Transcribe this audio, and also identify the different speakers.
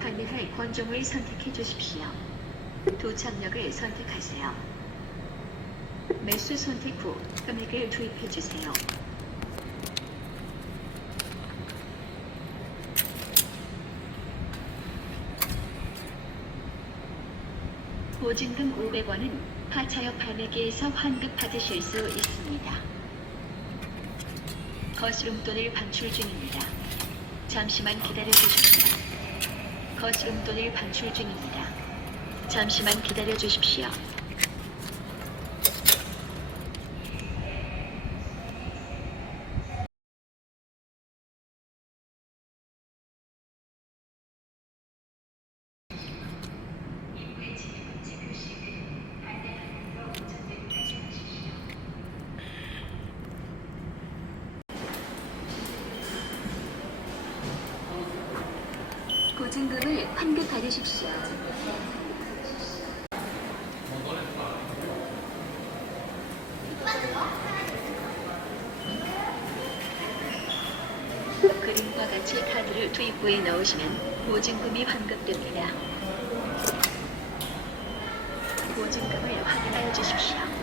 Speaker 1: 판매할 권종을 선택해 주십시오. 도착역을 선택하세요. 매수 선택 후 금액을 투입해 주세요. 보증금 500원은 하차역 발매기에서 환급 받으실 수 있습니다. 거스름돈을 반출 중입니다. 잠시만 기다려 주십시오. 거스름돈을 반출 중입니다. 잠시만 기다려 주십시오. 보증금을 환급 받으십시오. 그림과 같이 카드를 투입부에 넣으시면 보증금이 환급됩니다. 보증금을 확인하여 주십시오.